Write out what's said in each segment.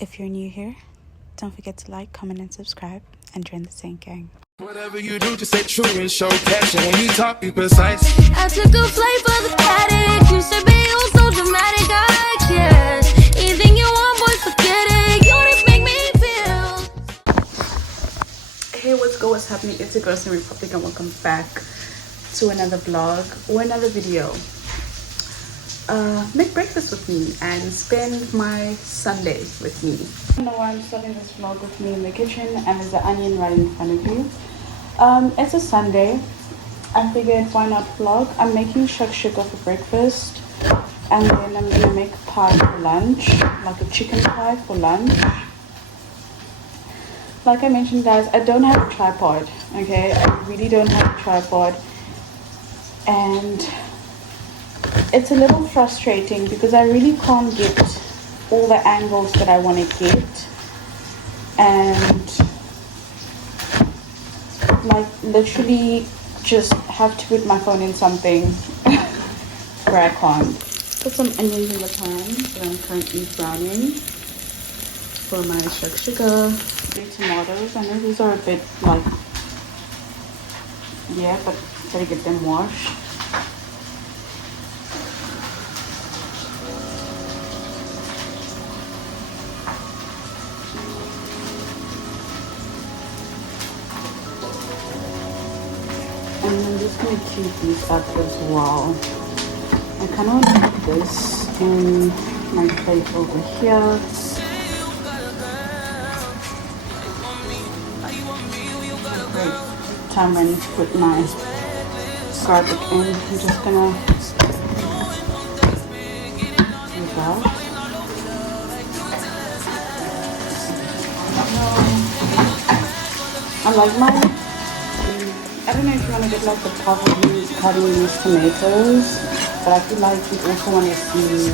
If you're new here, don't forget to like, comment, and subscribe, and join the Saint Gang. Whatever you do, just stay true and show passion. When you talk, be precise. I took a flight for the paddock. Used to be all so dramatic. I guess anything you want, boy, forget it. You just make me feel. Hey, what's good? What's happening? It's your girl, Saint Republic, and welcome back to another vlog or another video. Make breakfast with me and spend my Sunday with me. I don't know why I'm starting this vlog with me in the kitchen and there's an onion right in front of you. It's a Sunday. I figured why not vlog. I'm making shakshuka for breakfast and then I'm gonna make pie for lunch, like a chicken pie for lunch. Like I mentioned, guys, I don't have a tripod. Okay, I really don't have a tripod, and it's a little frustrating because I really can't get all the angles that I want to get, and like literally just have to put my phone in something where I can't. Put some onions in the pan that I'm currently browning for my shakshuka. Tomatoes. I know these are a bit like, yeah, but gotta get them washed. And I'm just gonna cube these up as well. I kind of want to put this in my plate over here. Great time when to put my garlic in. I'm just gonna do that. I like my, I don't know if you want to get like the top of these cutting these tomatoes, but I feel like you also want to see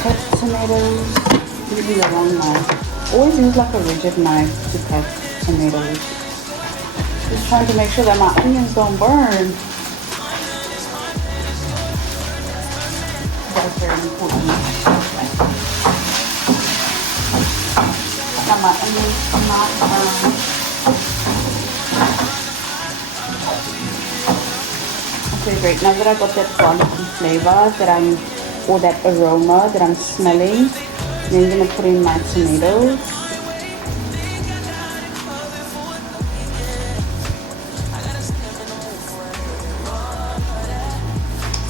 cut tomatoes. Maybe a long knife. Always use like a rigid knife to cut tomatoes. Just trying to make sure that my onions don't burn. That's very important. That my onions do not burn. Okay, great. Now that I got that garlicky flavor or that aroma that I'm smelling, then I'm gonna put in my tomatoes.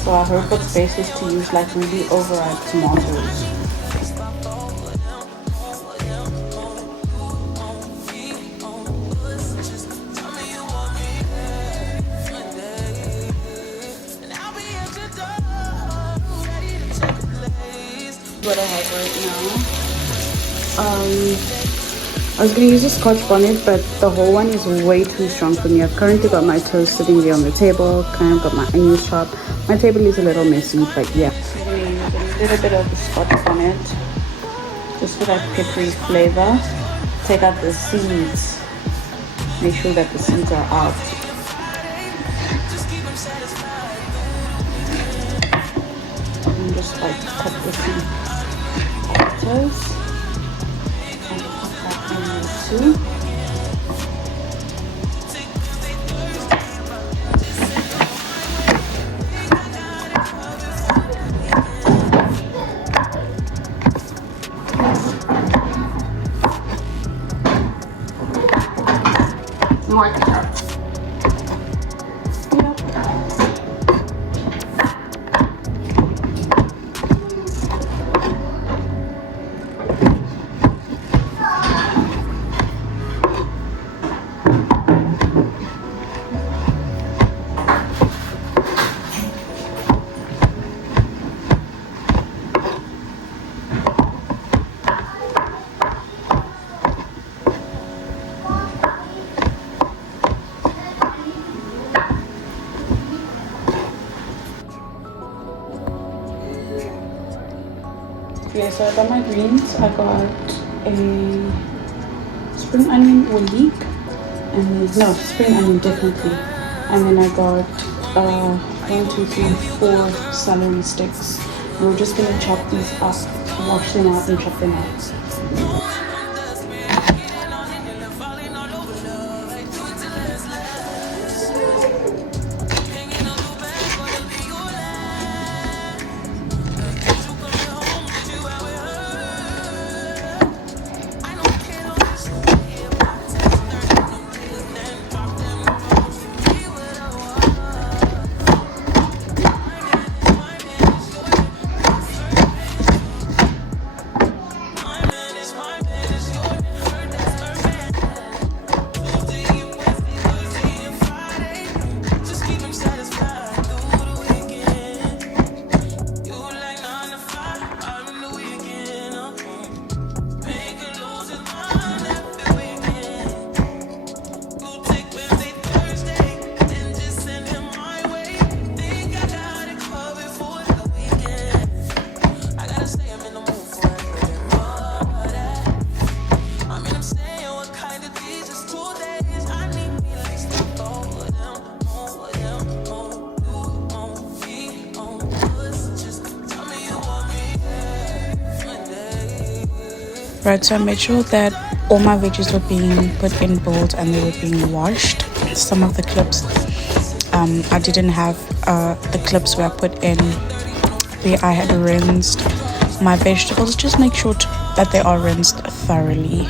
So I heard what's best is to use like really overripe tomatoes. What I have right now. I was gonna use a Scotch bonnet, but the whole one is way too strong for me. I've currently got my toast sitting there on the table. Kind of got my onions chopped. My table is a little messy, but yeah. I'm gonna use a little bit of the Scotch bonnet just for that peppery flavor. Take out the seeds. Make sure that the seeds are out. And just like cut this in quarters. Too. More carrots. Yep. Okay, so I got my greens. I got a spring onion or leek, and no, spring onion definitely. And then I got 1, 2, 3, 4 celery sticks. We're just gonna chop these up wash them out and chop them out. Right, so I made sure that all my veggies were being put in bowls and they were being washed. Some of the clips, I didn't have the clips where I put in where I had rinsed my vegetables. Just make sure that they are rinsed thoroughly,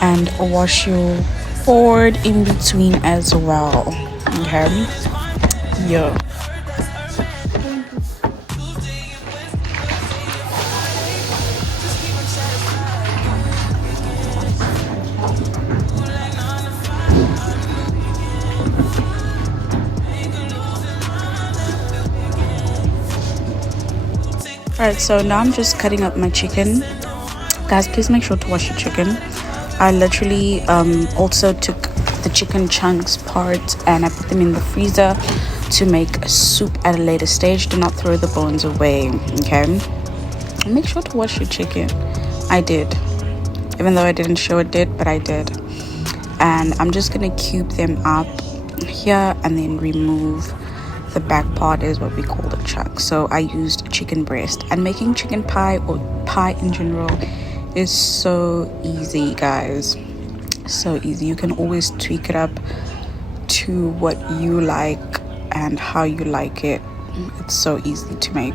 and wash your board in between as well. Okay, yeah. Alright, so now I'm just cutting up my chicken. Guys, please make sure to wash your chicken. I literally also took the chicken chunks part and I put them in the freezer to make a soup at a later stage. Do not throw the bones away, okay? Make sure to wash your chicken. I did. Even though I didn't show it did, but I did. And I'm just gonna cube them up here and then remove the back part is what we call the chuck. So I used chicken breast, and making chicken pie or pie in general is so easy, guys. So easy. You can always tweak it up to what you like and how you like it. It's so easy to make.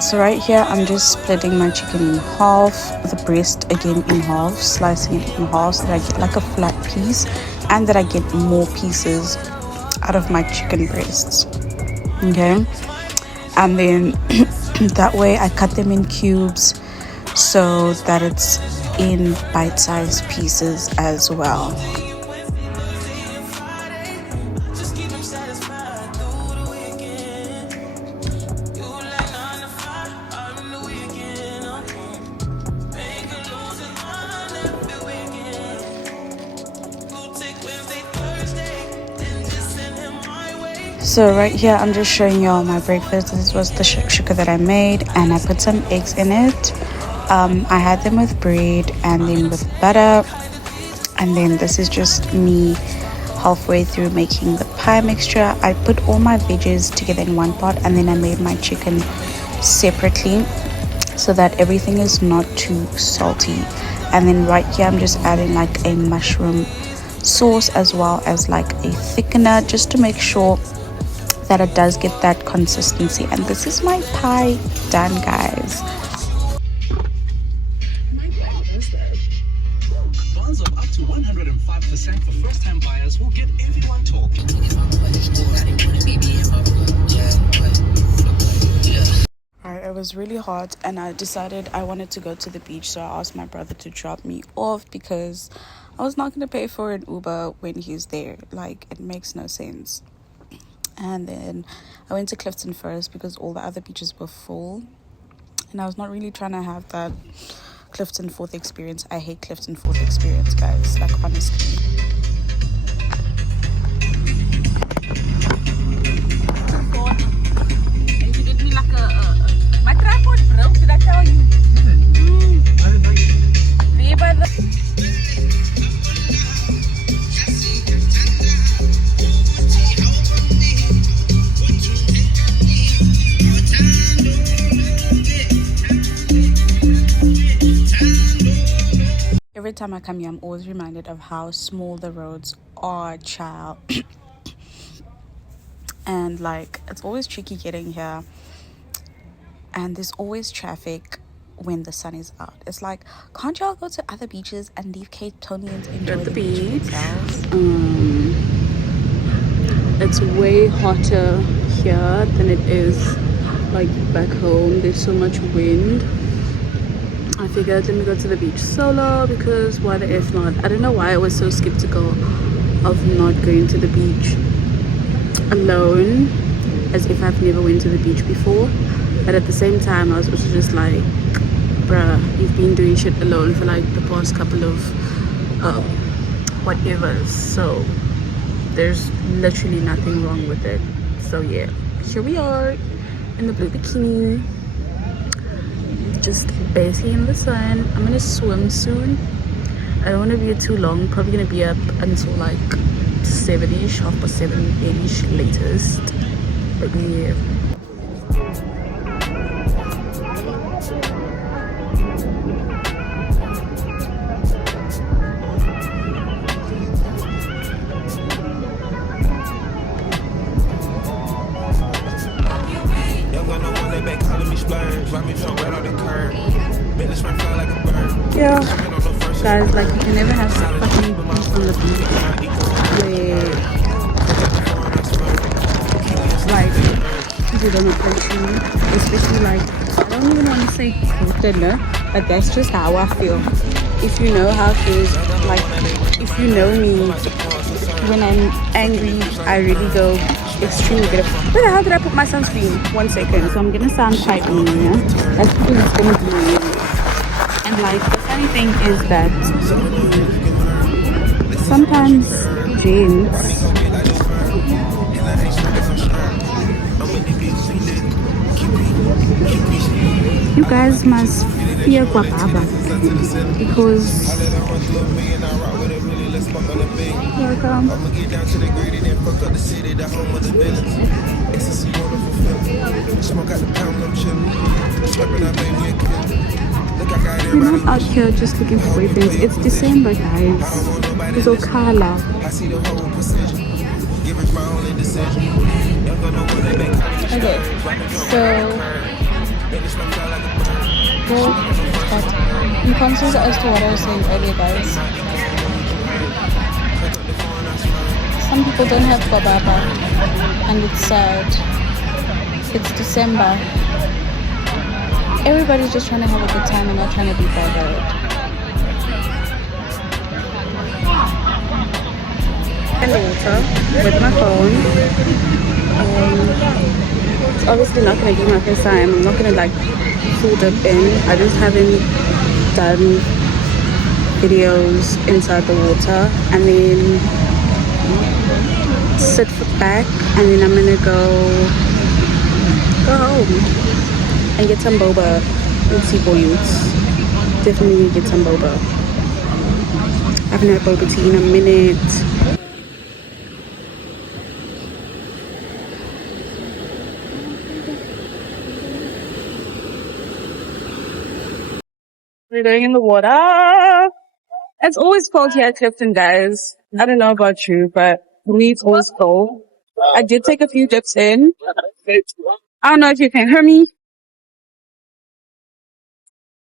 So right here I'm just splitting my chicken in half, the breast again in half, slicing it in half so that I get like a flat piece and that I get more pieces out of my chicken breasts. Okay, and then that way I cut them in cubes so that it's in bite-sized pieces as well. So right here I'm just showing you all my breakfast. This was the shakshuka that I made, and I put some eggs in it. I had them with bread and then with butter, and then this is just me halfway through making the pie mixture. I put all my veggies together in one pot, and then I made my chicken separately so that everything is not too salty. And then right here I'm just adding like a mushroom sauce as well as like a thickener, just to make sure that it does get that consistency. And this is my pie done, guys. Bonds of up to 105% for first-time buyers will get everyone talking. Alright, it was really hot and I decided I wanted to go to the beach, so I asked my brother to drop me off because I was not going to pay for an Uber when he's there. Like, it makes no sense. and then I went to Clifton first because all the other beaches were full, and I was not really trying to have that Clifton Fourth experience. I hate Clifton Fourth experience, guys, like honestly. And you get me like my tripod broke, did I tell you? There by the every time I come here, I'm always reminded of how small the roads are, child. And like, it's always tricky getting here, and there's always traffic when the sun is out. It's like, can't y'all go to other beaches and leave Cape Townians enjoy the beach themselves? It's way hotter here than it is like back home. There's so much wind. I figured let me go to the beach solo, because why the F not? I don't know why I was so skeptical of not going to the beach alone, as if I've never went to the beach before. But at the same time, I was also just like, bruh, you've been doing shit alone for like the past couple of whatever, so there's literally nothing wrong with it. So yeah, here we are in the blue bikini, just basking in the sun. I'm gonna swim soon. I don't want to be here too long. Probably gonna be up until like 7ish, 7:30, 8ish latest. But yeah. Yeah, guys, like you can never have fucking peace on the beach where like people don't approach you, especially like, I don't even want to say tilted, no, but that's just how I feel. If you know how it feels, like if you know me, when I'm angry, I really go extremely good. Where the hell did I put my sunscreen? 1 second. So I'm gonna sound quite mean, yeah? That's because it's gonna be mean. And like the funny thing is that sometimes gents you guys must fear Guapaba, because welcome. We're not out here just looking for boyfriends. It's December, guys. It's Okala. Okay, so I'm confused as to what I was saying earlier, guys. Some people don't have Guapaba, and it's sad. It's December. Everybody's just trying to have a good time and not trying to be bothered. And water with my phone. It's obviously not going to be my first time. I'm not going to like full dip in. I just haven't done videos inside the water. And then sit back, and then I'm going to go home and get some boba and Sea Points. Definitely get some boba. I haven't had boba tea in a minute. We're going in the water. It's always cold here at Clifton, guys. I don't know about you, but for me it's always cold. I did take a few dips in. I don't know if you can hear me,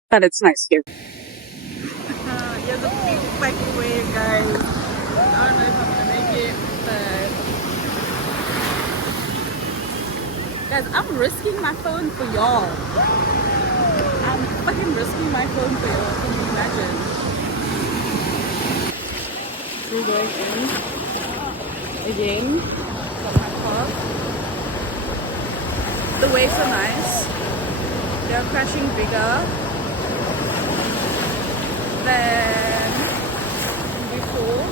but it's nice here. Here's a big fucking wave, guys. I don't know if I'm gonna make it, but guys, I'm risking my phone for y'all. I'm fucking risking my phone for y'all. Can you imagine? We're going in again from my car. The waves are nice. They're crashing bigger than before.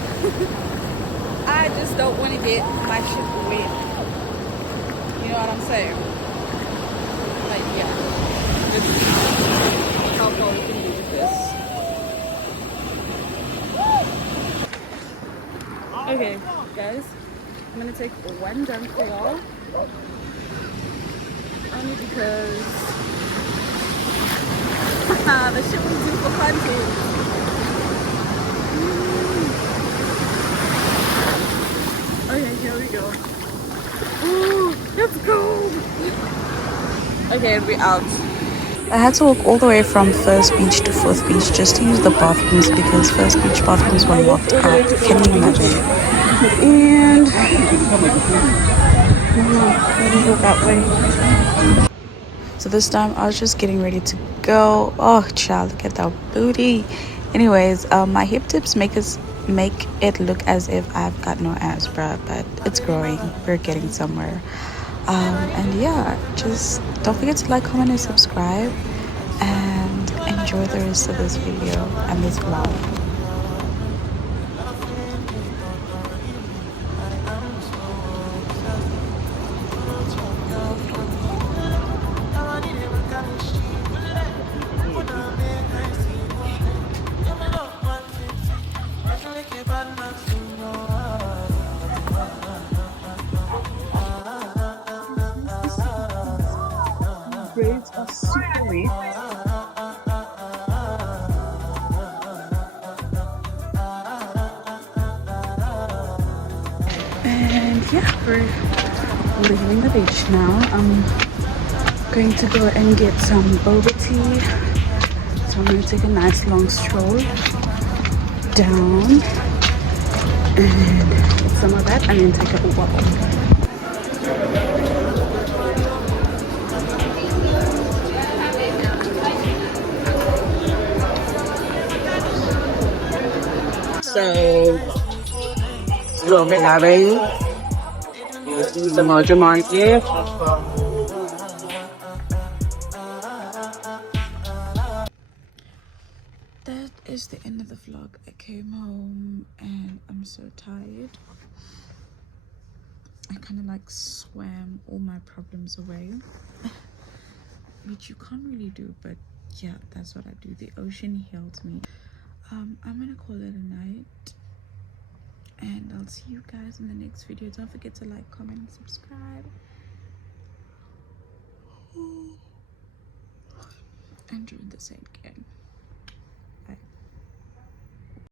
I just don't want to get my shit wet. You know what I'm saying? Like, yeah. Let's see how far we can do with this. Okay, guys. I'm gonna take one jump for y'all. Only because the shit we do for content. Okay, here we go. Ooh, let's go. Okay, we're out. I had to walk all the way from First Beach to Fourth Beach just to use the bathrooms because First Beach bathrooms were locked up. Can you imagine? And go that way. So this time I was just getting ready to go. Oh child, look at that booty. Anyways, my hip tips make it look as if I've got no ass, bruh, but it's growing. We're getting somewhere. And yeah, just don't forget to like, comment, and subscribe, and enjoy the rest of this video and this vlog. Braids are super wet. And yeah, we're leaving the beach now. I'm going to go and get some boba tea. So I'm going to take a nice long stroll down and get some of that and then take a walk. So, we'll be having the Mojo Monkey. That is the end of the vlog. I came home and I'm so tired. I kind of like swam all my problems away, which you can't really do, but yeah, that's what I do. The ocean healed me. I'm gonna call it a night, and I'll see you guys in the next video. Don't forget to like, comment, and subscribe, and join the same game.